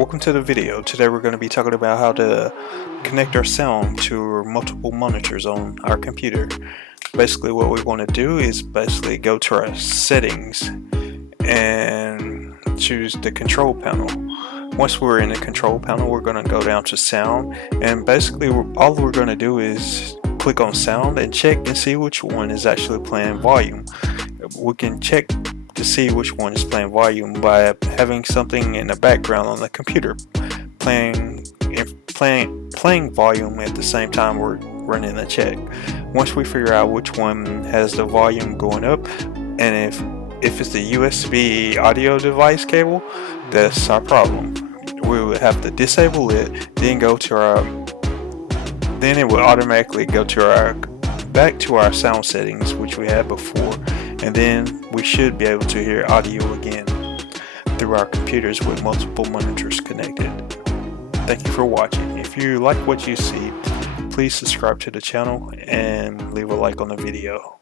Welcome to the video. Today we're going to be talking about how to connect our sound to multiple monitors on our computer. Basically what we want to do is go to our settings and choose the control panel. Once we're in the control panel, we're going to go down to sound, and basically all we're going to do is click on sound and check and see which one is actually playing volume. We can check to see which one is playing volume by having something in the background on the computer playing volume at the same time we're running the check. Once we figure out which one has the volume going up, and if it's the USB audio device cable, that's our problem. We would have to disable it, then it will automatically go to back to our sound settings which we had before, and then we should be able to hear audio again through our computers with multiple monitors connected. Thank you for watching. If you like what you see, please subscribe to the channel and leave a like on the video.